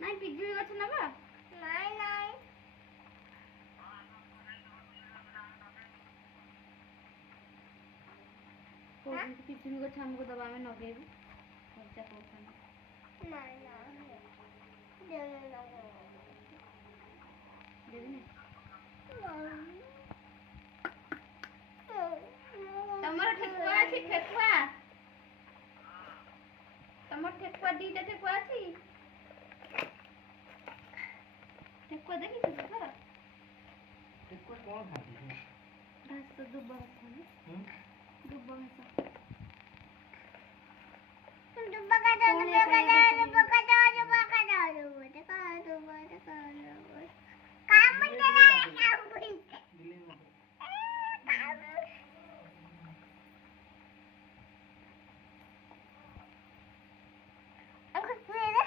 ନାଇଁ ପିଜୁଳି ଗଛ ନବା। ନାଇଁ ନାଇଁ କହୁଛନ୍ତି ପିଜୁଳି ଗଛ ଆମକୁ ଦବା, ଆମେ ଲଗେଇବୁ। ପଇସା କହୁଛନ୍ତି। ନାଇଁ ଦେବିନି। ନାଇଁ ତମର ଠେକୁଆ ଅଛି? ଠେକୁଆ ତମର ଠେକୁଆ, ଦିଟା ଠେକୁଆ ଅଛି। ଠେକୁଆ ଦେଖିଛୁ ଘର? ଘାସ, ଦୁବ ଘାସ, ଦୁବ ଘାସ। Aku sudah,